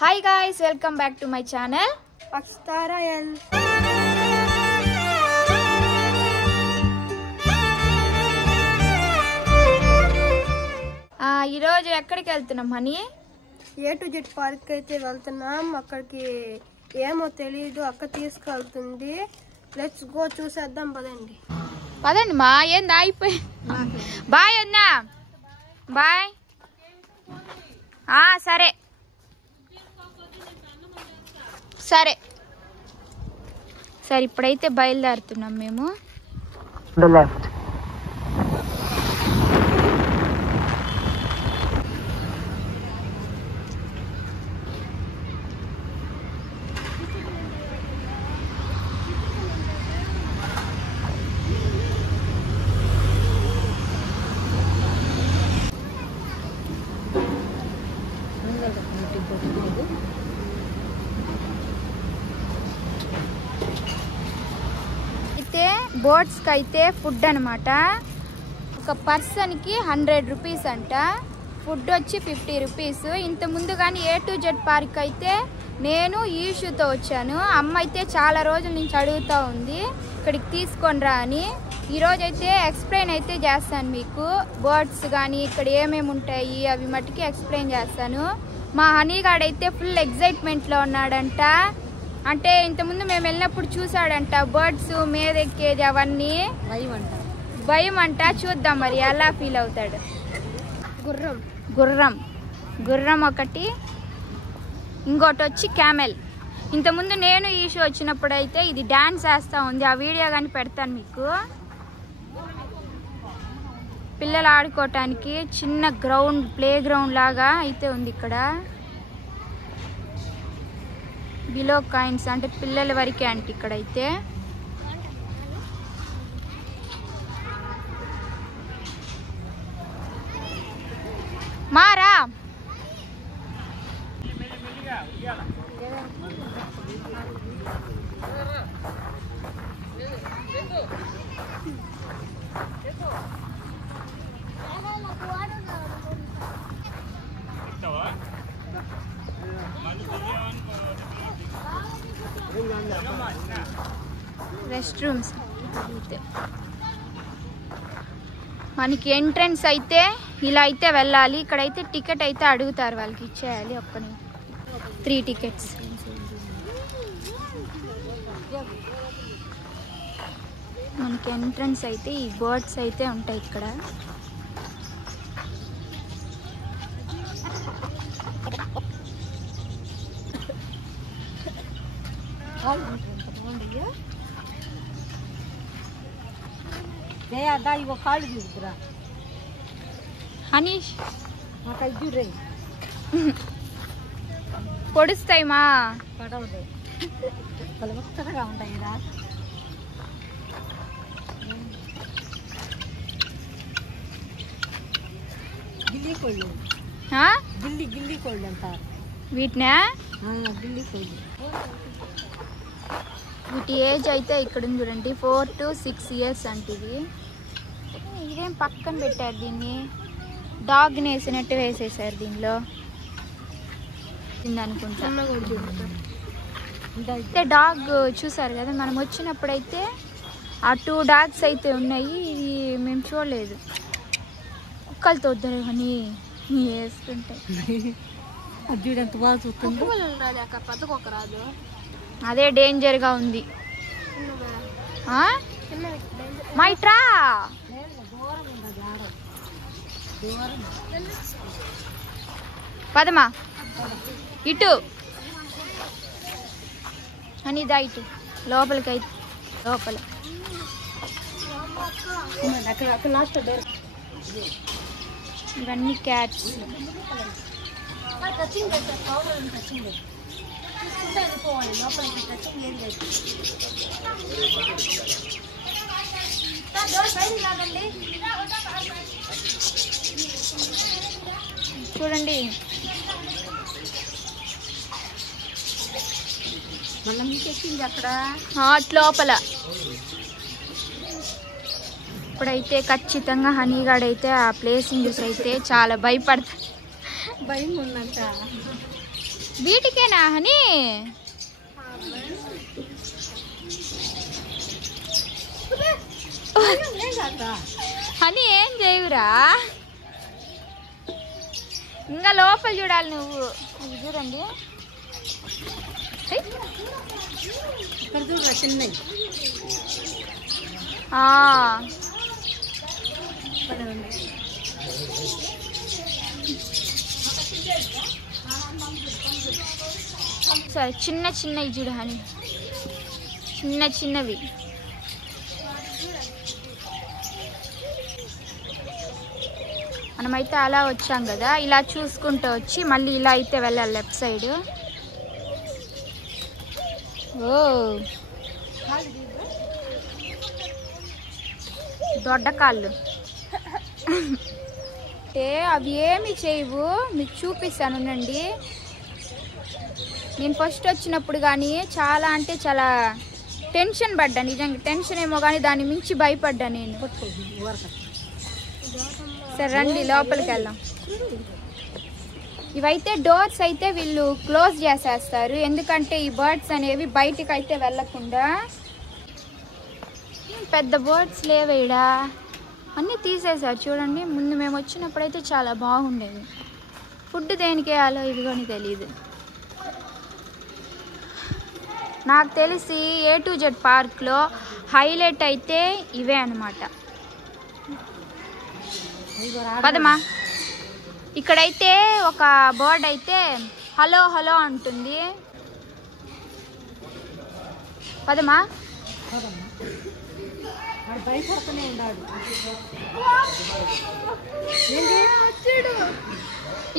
Hi guys, welcome back to my channel Akstarael. ఈ రోజు ఎక్కడికి వెళ్తున్నాం honey? A to Z park అయితే వెళ్తున్నాం. అక్కడికి ఏమో తెలియదు, అక్క తీసుకెళ్తుంది. లెట్స్ గో, చూసేద్దాం పదండి. పదండి మా, ఏంది అయిపోయి. బాయ్ అన్నా, బాయ్. సరే సరే సరే, ఇప్పుడైతే బయలుదేరుతున్నాం మేము. అయితే బోట్స్ కి అయితే ఫుడ్ అనమాట. ఒక పర్సన్ కి 100 రూపీస్ అంట, ఫుడ్ వచ్చి 50 రూపీస్. ఇంత ముందు కానీ A to Z పార్క్ అయితే నేను ఈషుతో వచ్చాను. అమ్మ అయితే చాలా రోజుల నుంచి అడుగుతూ ఉంది ఇక్కడికి తీసుకొని రా అని. ఈరోజు అయితే ఎక్స్ప్లెయిన్ అయితే చేస్తాను మీకు. బోట్స్ కానీ ఇక్కడ ఏమేమి ఉంటాయి అవి మట్టుకి ఎక్స్ప్లెయిన్ చేస్తాను. మా హనీగాడైతే ఫుల్ ఎక్సైట్మెంట్లో ఉన్నాడంట. అంటే ఇంతకుముందు మేము వెళ్ళినప్పుడు చూసాడంట బర్డ్స్ మీద ఎక్కేది అవన్నీ. భయం అంట. చూద్దాం మరి ఎలా ఫీల్ అవుతాడు. గుర్రం గుర్రం గుర్రం ఒకటి, ఇంకోటి వచ్చి క్యామెల్. ఇంతకుముందు నేను ఈ షో వచ్చినప్పుడు అయితే ఇది డాన్స్ వేస్తూ ఉంది. ఆ వీడియో కానీ పెడతాను మీకు. పిల్లలు ఆడుకోవటానికి చిన్న గ్రౌండ్, ప్లే గ్రౌండ్ లాగా అయితే ఉంది ఇక్కడ. బిలో కాయిన్స్ అంటే పిల్లల వరకే అంటే ఇక్కడైతే. మారా రెస్ట్ రూమ్స్ అయితే మనకి ఎంట్రన్స్ అయితే ఇలా అయితే వెళ్ళాలి. ఇక్కడైతే టికెట్ అయితే అడుగుతారు, వాళ్ళకి ఇచ్చేయాలి. 3 టికెట్స్. మనకి ఎంట్రన్స్ అయితే ఈ బర్డ్స్ అయితే ఉంటాయి ఇక్కడ. హనీష్ పొడుస్తాయి మా. వీటినా? వీటి ఏజ్ అయితే ఇక్కడ ఉంది చూడండి, 4 to 6 years అంటే. ఇదేం పక్కన పెట్టారు దీన్ని, డాగ్ని వేసినట్టు వేసేసారు దీనిలో అనుకుంటా. అయితే డాగ్ చూసారు కదా మనం వచ్చినప్పుడైతే ఆ 2 డాగ్స్ అయితే ఉన్నాయి. ఇది మేము చూడలేదు. కుక్కలతో వద్దరు అని వేస్తుంటాయి. అదే డేంజర్గా ఉంది. మైట్రా పదమా ఇటు అని, ఇదా ఇటు లోపలికైతే. లోపల ఇవన్నీ క్యాట్స్. చూడండి అక్కడ హాట్ లోపల. ఇప్పుడైతే ఖచ్చితంగా హనీగాడైతే ఆ ప్లేస్ని చూసి అయితే చాలా భయపడతాడు. భయం ఉందంట. వీటికేనా హనీ? హనీ ఏం చేయవురా, ఇంకా లోపల చూడాలి నువ్వు. ఇది చూడండి, ఇక్కడ చూడరా చిన్నవి. సరే చిన్న చిన్నవి చూడు హనీ, చిన్న చిన్నవి. మనమైతే అలా వచ్చాం కదా, ఇలా చూసుకుంటూ వచ్చి మళ్ళీ ఇలా అయితే వెళ్ళాలి లెఫ్ట్ సైడ్. ఓ దొడ్డ కాళ్ళు అంటే అవి ఏమి చేయవు, మీకు చూపిస్తాను ఉండండి. నేను ఫస్ట్ వచ్చినప్పుడు కానీ చాలా అంటే చాలా టెన్షన్ పడ్డా, నిజంగా టెన్షన్ ఏమో కానీ దాన్ని మించి భయపడ్డా నేను. సరే రండి లోపలికి వెళ్దాం. ఇవైతే డోర్స్ అయితే వీళ్ళు క్లోజ్ చేసేస్తారు, ఎందుకంటే ఈ బర్డ్స్ అనేవి బయటికి అయితే వెళ్ళకుండా. పెద్ద బర్డ్స్ లేవేడా, అన్నీ తీసేసారు చూడండి. ముందు మేము వచ్చినప్పుడైతే చాలా బాగుండేది. ఫుడ్ దేనికి వేయాలో ఇది కానీ తెలియదు. నాకు తెలిసి A to Z పార్క్లో హైలైట్ అయితే ఇవే అన్నమాట. పదమా, ఇక్కడైతే ఒక బర్డ్ అయితే హలో హలో అంటుంది. పదమా,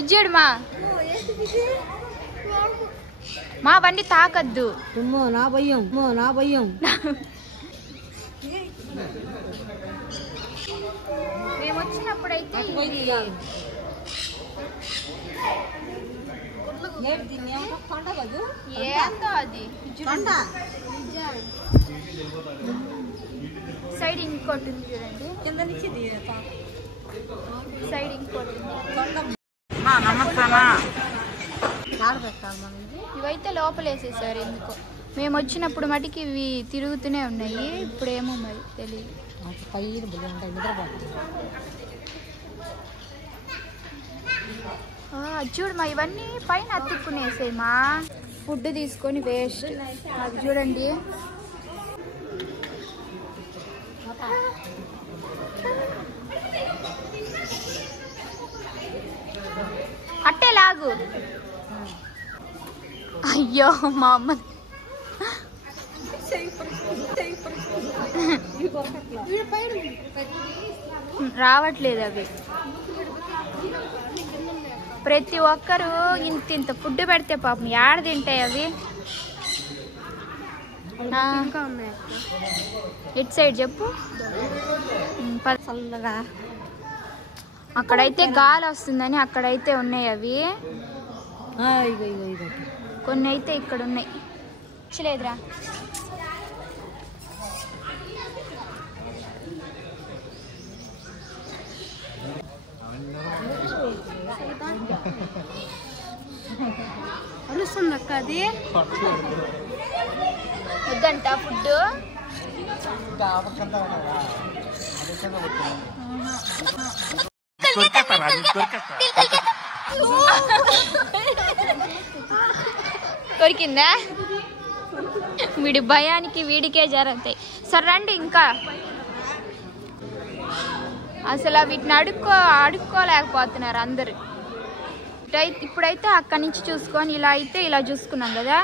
ఇచ్చాడు మా బండి తాకద్దు. నా భయం, నా భయం. మేము వచ్చినప్పుడైతే ఏందో అది సైడ్ ఇంకోటి ఉంది చూడండి, కింద నుంచి సైడ్ ఇంకోటి ఉంది. ఇవైతే లోపల వేసేసారు ఎందుకో. మేము వచ్చినప్పుడు మటుకి ఇవి తిరుగుతూనే ఉన్నాయి, ఇప్పుడేమో మరి తెలియదు. చూడు మా ఇవన్నీ పైన అతుక్కునేసాయి మా. ఫుడ్ తీసుకొని వేస్ట్. అది చూడండి, అట్టే లాగు. అయ్యో మా అమ్మ రావట్లేదు అవి. ప్రతి ఒక్కరు ఇంత ఇంత ఫుడ్ పెడితే పాపం ఏడ తింటాయి అవి. ఇటు సైడ్ చెప్పు. అక్కడైతే గాలి వస్తుందని అక్కడైతే ఉన్నాయి అవి, కొన్ని అయితే ఇక్కడ ఉన్నాయి. లేదురా, అరుస్తుంది అక్క. అది వద్దంట ఫుడ్. దొరికిందా? వీడి భయానికి వీడికే జరుగుతాయి. సరే రండి ఇంకా. అసలు వీటిని అడుక్కోలేకపోతున్నారు అందరు. ఇప్పుడైతే అక్కడి నుంచి చూసుకొని ఇలా అయితే ఇలా చూసుకున్నాం కదా,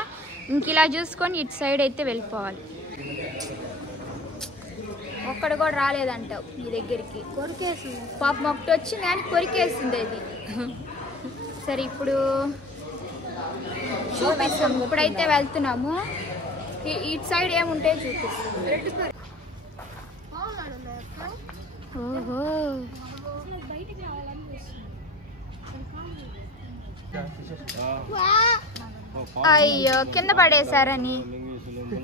ఇంక ఇలా చూసుకొని ఇటు సైడ్ అయితే వెళ్ళిపోవాలి. ఒక్కడు కూడా రాలేదంటావు మీ దగ్గరికి. కొరికేసింది పాపం, ఒకటి వచ్చింది కానీ కొరికేసింది అది. సరే ఇప్పుడు చూపిస్తాము. ఇప్పుడైతే వెళ్తున్నాము, ఇటు సైడ్ ఏముంటాయో చూపిస్తాము. ఓహో, అయ్యో కింద పడేశారని.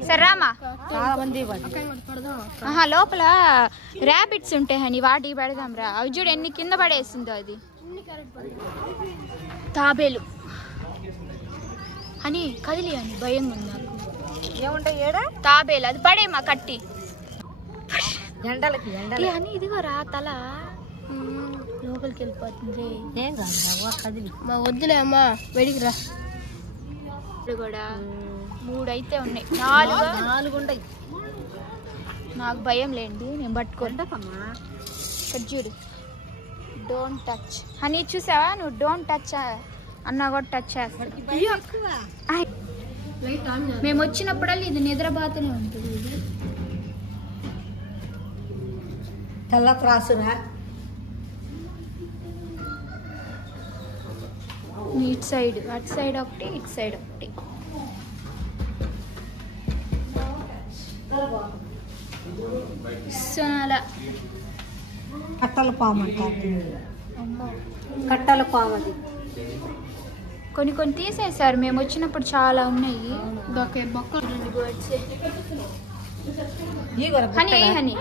సరే రామా. లోపల ర్యాబిట్స్ ఉంటాయి అని వాటికి పెడదాం రా. అవి చూడు ఎన్ని కింద పడేసిందో. అది తాబేలు. అని కదిలి అని భయంగా ఉంది నాకు. ఏముంటాయి ఏడ తాబేలు అది పడేమా కట్టి ఎండలకి అని ఇదిగో రా తల లోపలికి వెళ్ళిపోతుంది. ఏం కాదు కదిలి మా వద్దులే అమ్మా వెడికి రా. కూడా 3 అయితే ఉన్నాయి, 4 ఉంటాయి. నాకు భయం లేండి, నేను పట్టుకోండి. ఇక్కడ చూడు, డోంట్ టచ్ అని చూసావా నువ్వు. డోంట్ టచ్ అన్నా కూడా టచ్ చేస్తాడు. మేము వచ్చినప్పుడల్లా ఇది నిద్రబాతనే ఉంటుంది. ఇది తెల్ల త్రాసురా. ఇటు సైడ్, అటు సైడ్ ఒకటి, ఇటు సైడ్ ఒకటి. కట్టల పాము అంటారు. కట్టల పాము అది. కొన్ని తీసేసారు, మేము వచ్చినప్పుడు చాలా ఉన్నాయి. హనీ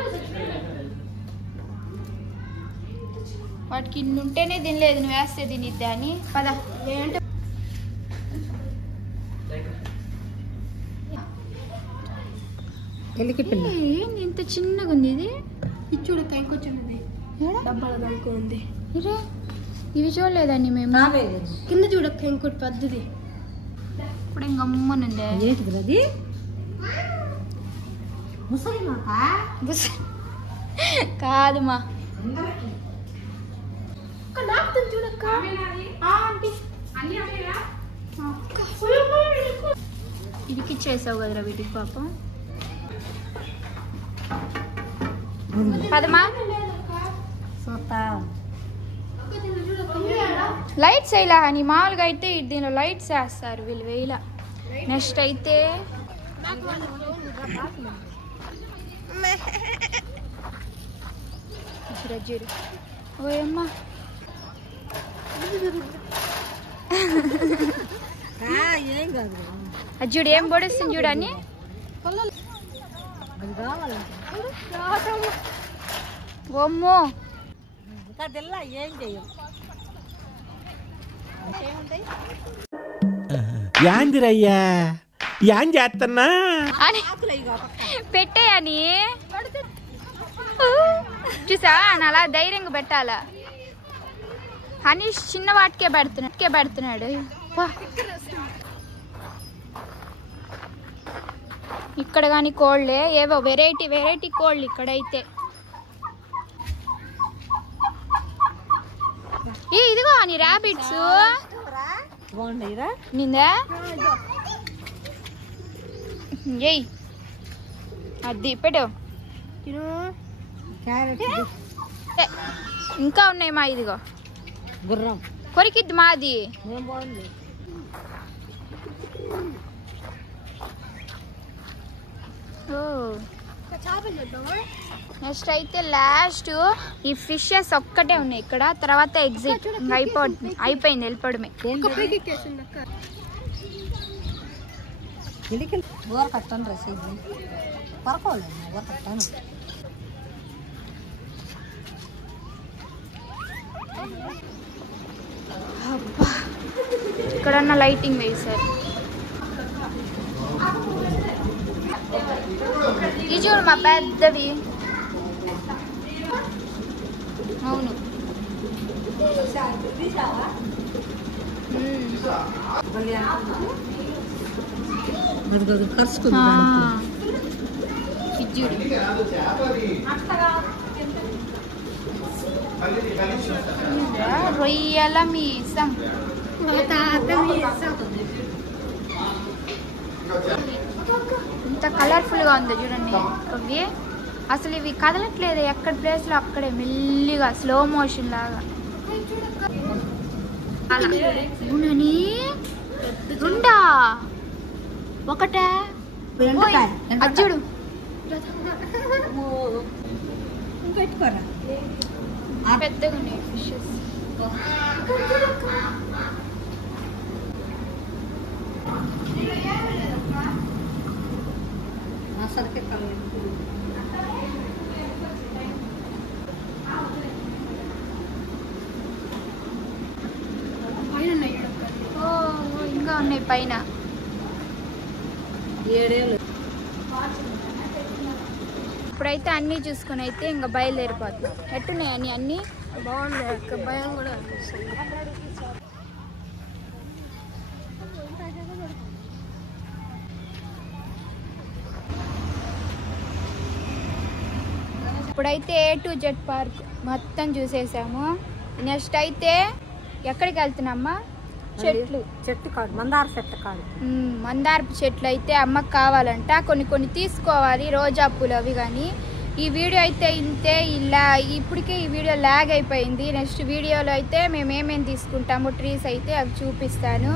వాటికి ఇన్ని ఉంటేనే తినలేదు, నువ్వు వేస్తే తినిద్దా అని. పద ఏంటంటే ఏంది ఇంత చిన్నగా ఉంది ఇది. ఇది చూడ కైకొచ్చినది డబ్బాల దానికి ఉంది. ఇవి చూడలేదండి మేము. కింద చూడక్క ఇంకోటి పెద్దది. ఇప్పుడు ఇంకమ్మనండి ఏంటిది అది? కాదుమా ఇరికిచ్చేసావు కదరా వీటికి పాపం. పదమా లైట్స్ వేయలా అని. మామూలుగా అయితే దీనిలో లైట్స్ వేస్తారు, వీళ్ళు వేయలా. నెక్స్ట్ అయితే చూడు ఓయమ్మా అది చూడు ఏం పొడుస్తుంది చూడని. ఓమ్మో ఏం చెయ్యం. యాందిరయ్యా యాన్ చేస్తున్నా అని పెట్టేయని చూసా అలా ధైర్యంగా పెట్టాలా. హనీష్ చిన్న వాటికే పెడుతున్నాడు. ఇక్కడ కానీ కోళ్ళే, ఏవో వెరైటీ కోళ్ళు ఇక్కడైతే. ఇదిగో అని ర్యాబిట్స్ నిందా. ఏయ్ అది పెట్టు. ఇంకా ఉన్నాయి మా. ఇదిగో గుర్రం కొరికిద్ది మాది. నెక్స్ట్ అయితే లాస్ట్ ఈ ఫిషెస్ ఒక్కటే ఉన్నాయి ఇక్కడ. తర్వాత ఎగ్జిట్ అయిపోయింది, వెళ్ళిపోవడమే. అబ్బా ఇక్కడన్నా లైటింగ్ వేసారు. ఇది చూడు మా పెద్దవి. అవును రొయ్యల మీసం. ఇంత కలర్ఫుల్ గా ఉంది చూడండి. అవి అసలు ఇవి కదలట్లేదు, ఎక్కడ ప్లేస్ లో అక్కడే మెల్లిగా స్లో మోషన్ లాగా. రెండా ఒకటే అచ్చుడు పెద్దగా ఉన్నాయి ఫిషెస్. ఇంకా ఉన్నాయి పైన. ఇప్పుడైతే అన్నీ చూసుకుని అయితే ఇంకా బయలుదేరిపోతున్నాం. ఎట్టున్నాయి అన్నీ బాగున్నాయి అక్క, భయం కూడా అనిపిస్తుంది. ఇప్పుడైతే A to Z పార్క్ మొత్తం చూసేసాము. నెక్స్ట్ అయితే ఎక్కడికి వెళ్తున్నామ్మా? చెట్టు కాదు, మందార చెట్టు కాదు. మందారపు చెట్లు అయితే అమ్మకు కావాలంట, కొన్ని తీసుకోవాలి, రోజా పూలు అవి. కానీ ఈ వీడియో అయితే ఇంతే, ఇలా ఇప్పటికే ఈ వీడియో ల్యాగ్ అయిపోయింది. నెక్స్ట్ వీడియోలో అయితే మేము ఏమేమి తీసుకుంటాము ట్రీస్ అయితే అవి చూపిస్తాను.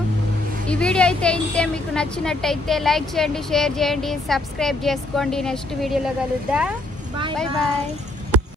ఈ వీడియో అయితే ఇంతే. మీకు నచ్చినట్టయితే లైక్ చేయండి, షేర్ చేయండి, సబ్స్క్రైబ్ చేసుకోండి. నెక్స్ట్ వీడియోలో కలుద్దాం. Bye bye.